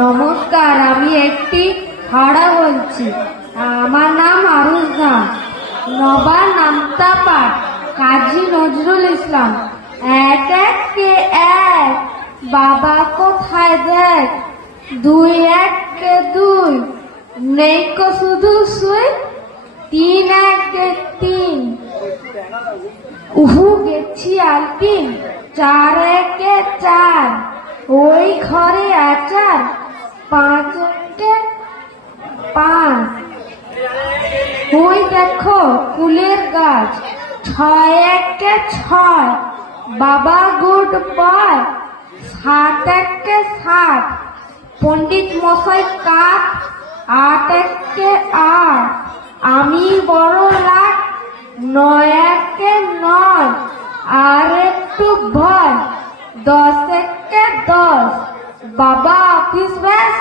নমস্কার, আমি একটি হাওড়া বলছি। আমার নাম আরুজা। নবার নামতা পাঠ কাজী নজরুল ইসলাম। এক এক কে এক, বাবা কোথায় দেখ, দুই এক কে দুই, নেই কো শুধু সুই, তিন এক কে তিন, উহু গেছি আলপিন, চার একে চার, ওই ঘরে আচার, পাঁচ একে পাঁচ, ওই দেখো ফুলের গাছ, ছয় একে ছয়, বাবা গুড বয়, সাত একে সাত, পণ্ডিত মশাই কাক, আট একে আট, আমি বড় লাট, নয় একে নয়, আর একটু ভয়, দশ একে দশ, বাবা অফিস ব্যাস,